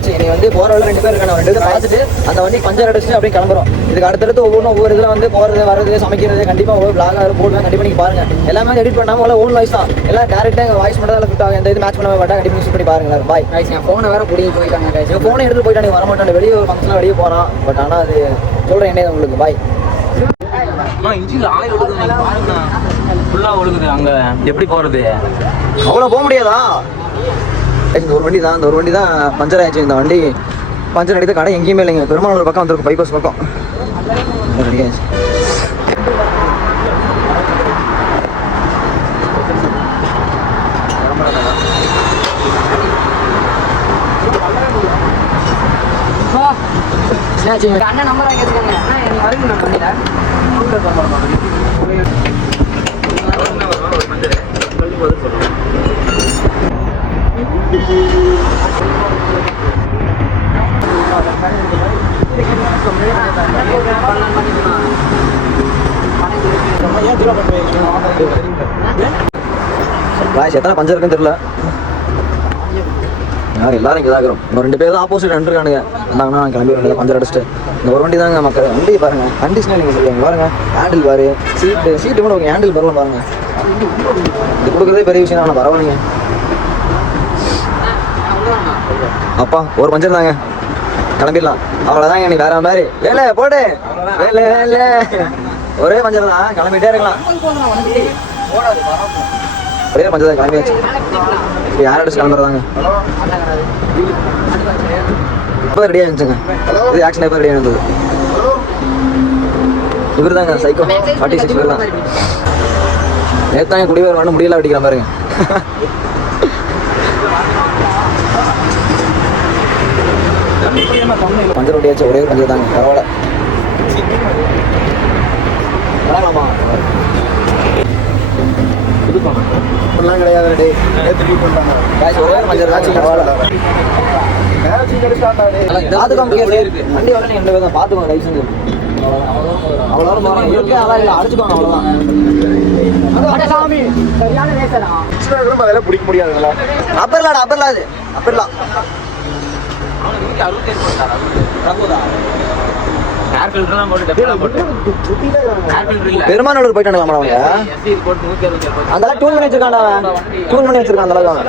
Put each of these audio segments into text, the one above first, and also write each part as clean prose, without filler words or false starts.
கிளம்பியாச்சு. நீ வந்து போகிற வழியில் 2 பேர் இருக்காங்க. 2 பேர் பார்த்துட்டு அந்த வண்டி பஞ்சர் அடிச்சுட்டு அப்படியே கிளம்புறோம். இதுக்கு அடுத்தடுத்து ஒவ்வொரு இதில் வந்து போகிறது வரது சமைக்கிறது கண்டிப்பாக ஒவ்வொரு பிளாகாக போடுவேன். கண்டிப்பாக நீங்கள் பாருங்கள். எல்லாமே எடிட் பண்ணாமல் ஓன் வாய்ஸ் தான். எல்லாம் டேரெக்டாக எங்கள் வாய்ஸ் மட்டும் தான் ஃபிட் ஆகும். எந்த இது மேட்ச் பண்ண மாட்டேன். கண்டிப்பாக யூஸ் பண்ணி பாருங்கள். பாய். என் ஃபோனை வேறு பிடிங்கி போயிட்டாங்க. என் ஃபோனை எடுத்துகிட்டு போயிட்டா நீ வர மாட்டேன். வெளியே ஒரு ஃபங்க்ஷனில் வெளியே போகிறான். பட் ஆனால் அது சொல்கிறேன் என்ன உங்களுக்கு. பாய். இன்ஜின் ஆயில் ஒழுகுது பாருங்க, ஃபுல்லாக ஒழுகுது. அங்கே எப்படி போகிறது? அவ்வளோ போக முடியாதா? இந்த ஒரு வண்டி தான், இந்த ஒரு வண்டி தான் பஞ்சர் ஆயிடுச்சு. இந்த வண்டி பஞ்சர் அடித்த கடை எங்கேயுமே இல்லைங்க. பெருமாள் பக்கம் வந்துருக்கு, பைபாஸ் பக்கம் ரெடி ஆயிடுச்சு. அண்ணன் நம்பர் வாங்கி வச்சுக்கோங்க. எனக்கு வருங்க நான் வண்டியில் எத்தனை பஞ்சர் இருக்குன்னு தெரியல. யார் எல்லாரும் இங்கே தான் இருக்கிறோம். இன்னும் 2 பேர் தான் ஆப்போசிட் நின்றுருக்கானுங்க. வந்தாங்கன்னா நான் கிளம்பி வேண்டியது பஞ்சர் அடிச்சுட்டு. இந்த ஒரு வண்டி தாங்க மக்கள். வண்டி பாருங்க, கண்டிஷனாக நீங்கள் சொல்லுவாங்க பாருங்க. ஹேண்டில் பாரு, சீட்டு கூட ஹேண்டில் பரலாம் பாருங்க. இது கொடுக்குறதே பெரிய விஷயம் தான். பரவாயில்லைங்க. அப்பா ஒரு பஞ்சர் தாங்க, கிளம்பிடலாம். அவ்வளோதாங்க. நீ வேற மாதிரி வேலை போடு, வேலை வேலை ஒரே பஞ்சர் தான், கிளம்பிட்டே இருக்கலாம். ஒரே பஞ்சர் தான், கிளம்பியாச்சு. யார் அடிச்சு கிளம்புறதாங்க. இப்போ ரெடியாக இருந்துச்சுங்க. இது ஆக்ஷன் எப்போ ரெடியாக இருந்தது. இவர் தாங்க சைக்கோ 46 பேர் தான். நேற்றாங்க குடிவேர் வாங்க முடியல வெட்டிக்கிற பாருங்க. பஞ்சர் ஒட்டியாச்சு. ஒரே ஒரு பஞ்சர் தாங்க, பரவாயில்ல. வரலாமா? கிடையாது. ஒரே ஒரு பஞ்சர் தான், பரவாயில்ல. வண்டி வரணும் 2 பேர் தான் பார்த்துக்கோங்க. ரைட் செஞ்சு அவ்வளோ இருக்கு. அதான் இல்லை, அடிச்சுக்கோங்க. அவ்வளோதான். பிடிக்க முடியாதுங்களா? அப்பர்லாடா, அப்பர்லா அது அப்பர்லாம். பெருமானோட போயிட்டானுங்க அவங்க. அந்த டூல் பண்ணி வச்சிருக்கான். டூல் பண்ணி வச்சிருக்கான் அந்த அளவுக்கு.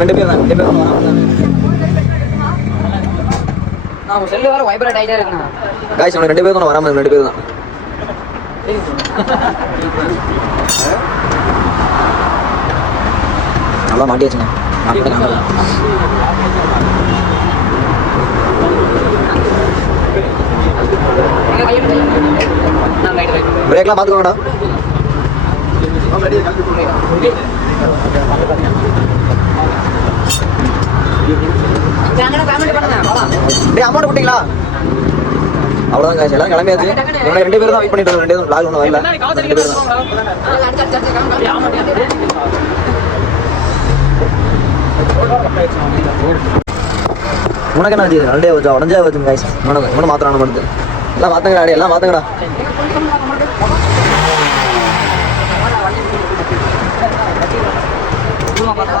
ரெண்டு பேர் தான். நான் செல்லு வேற வைப்ரேட் ஆகிட்டே இருக்கேன். காய்ச்சி 2 பேர் தான் வராமல். 2 பேர் தான். நல்லா மாட்டியாச்சுங்க. பிரேக்லாம் பார்த்துக்கோங்கடா. அமௌண்ட் போட்டீங்களா? அவ்வளோதான் காய்ச்சி. எல்லாம் கிளம்பியாச்சு. 2 பேர் தான் வெயிட் பண்ணிட்டு 2 பேரும் லாக் ஒன்றும் வரல. 2 பேர் தான். உனக்கு என்ன ஆச்சு? 2 வச்சா உடஞ்சா வச்சுங்க காய்ச்சி. உனக்கு மாத்திரம் படுத்து எல்லாம் மாற்றுங்கடா. அடி எல்லாம் மாற்றுங்கடா.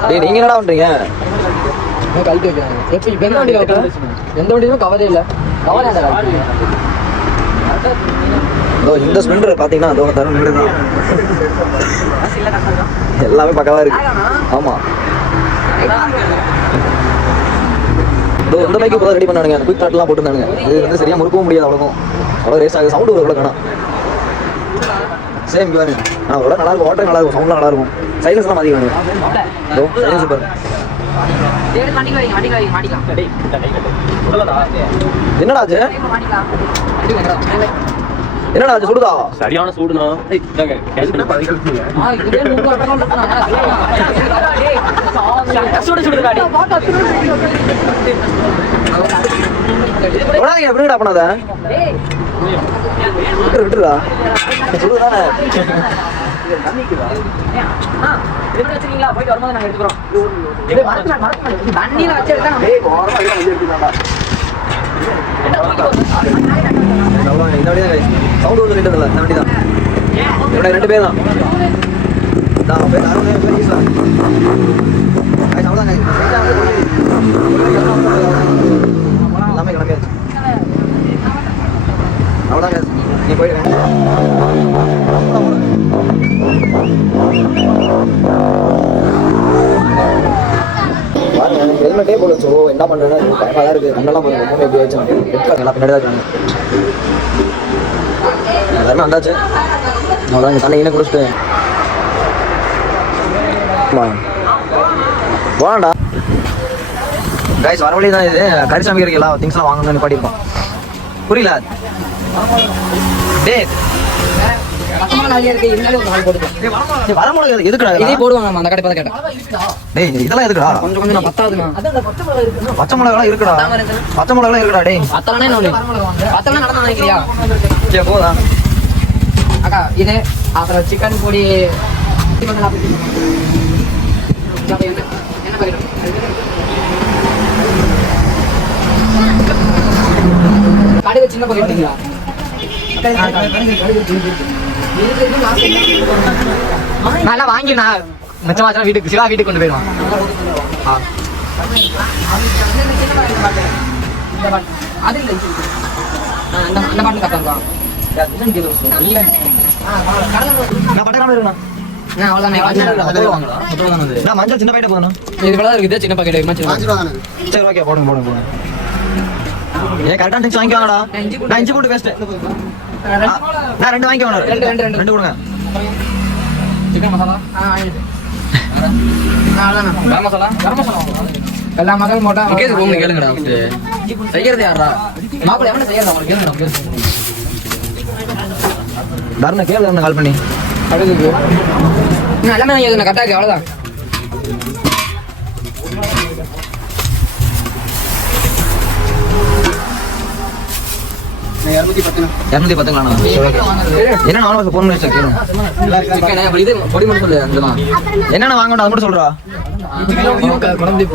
டேய் நீங்கள் என்னடா பண்ணுறீங்க? கழட்டி வைக்கிறாங்க. எப்படி எந்த வண்டி எந்த வண்டியுமே கவரே இல்லை. கவரே இந்த ஸ்ப்ளெண்டர் பார்த்தீங்கன்னா அதோ தரும் வீடு தான். எல்லாமே பக்கவாக இருக்கு. ஆமாம், இதோ இந்த பைக்கு இப்போ ரெடி பண்ணானுங்க. அந்த குயிக் கார்ட்லாம் போட்டுருந்தானுங்க. இது வந்து சரியாக முறுக்கவும் முடியாது. அவ்வளோ ரேஸ் ஆகுது. சவுண்டு எவ்வளோ காணும். சேம் பாருங்க. நான் அவ்வளோ நல்லா இருக்கும். ஓட்டர் நல்லா இருக்கும். சவுண்ட்லாம் நல்லா இருக்கும். சைலன்ஸ்லாம் மாற்றிக்கணும். சைலன்ஸ் பாருங்க. என்னடா ஆச்சு? என்னடா ஆச்சு? சுடுதா? சரியான சூடுனா. சுடு பண்ணாதீங்க எப்படிடா பண்ணாத விட்டுருடா சொல்லுதானே போயிட்டு வரும்போது நாங்க எடுத்துக்கிறோம் தண்ணியில வச்சு இந்த வண்டி தான் சவுண்ட் வந்து ரெண்டு இல்லை இந்த வண்டி தான் இவட 2 பேர் தான் எல்லாமே கிளம்பியாச்சு அவ்வளோதாங்க நீ போயிடுவேன் ஹெல்மெட்டே போட வச்சோ என்ன பண்றேன்னா பயமா தான் இருக்கு கண்ணெல்லாம் பாருங்க மூணு எப்படி ஆச்சு எல்லாம் பின்னாடி தான் இருக்காங்க எல்லாருமே வந்தாச்சு அவ்வளோதான் தண்ணியில குடிச்சிட்டு போலாம்டா கைஸ் வர வழி தான் இது கறி சமைக்கிறதுக்கு எல்லா திங்ஸ்லாம் வாங்கணும்னு பாடிருக்கோம் புரியல டேய் வரமுடியாது எதுக்குடா இதே போடுவாங்க அந்த கடை பார்த்து கேட்டேன். டேய் இதெல்லாம் எதுக்குடா கொஞ்சம் கொஞ்சம் நான் பத்தாதுண்ணா. பச்சை மிளகாலாம் இருக்குடா பச்சை மிளகாலாம் இருக்குடா டேய் பத்தலனே என்ன பத்தலாம் நடந்து நினைக்கிறியா சரி போதா அக்கா இது அப்புறம் சிக்கன் பொடி என்ன பாக்கெட் கடையில் சின்ன பாக்கெட்டுங்களா நல்லா வாங்கி நான் மிச்சமாச்சா வீட்டுக்கு சிவா வீட்டுக்கு கொண்டு போயிடுவான் அது இல்லை அந்த பாட்டு கட்டாங்க மஞ்சள் சின்ன பாக்கெட் போதும் இது இருக்குது சின்ன பாக்கெட் சரி ஓகே போடுங்க போடுங்க போடுங்க ஏன் கரெக்டான திங்ஸ் வாங்கிக்கோங்கடா நான் இஞ்சி போட்டு வேஸ்ட் நான் 2 வாங்கிக்கோங்க ரெண்டு கொடுங்க சிக்கன் மசாலா கரம் மசாலா எல்லா மசாலும் போட்டா கேளுங்கடா செய்யறது யாரா மாப்பிள்ளை எவன செய்யறதா உங்களுக்கு கேளுங்க தர்ண கேளு கால் பண்ணி அடுத்து எல்லாமே நான் கரெக்டாக இருக்கு அவ்வளோதான் இரநூத்தி பத்துங்களா என்ன நார்மல் போன் பண்ணி பொடி மட்டும் சொல்லு என்னென்ன வாங்கணும் அது மட்டும் சொல்றா குழந்தை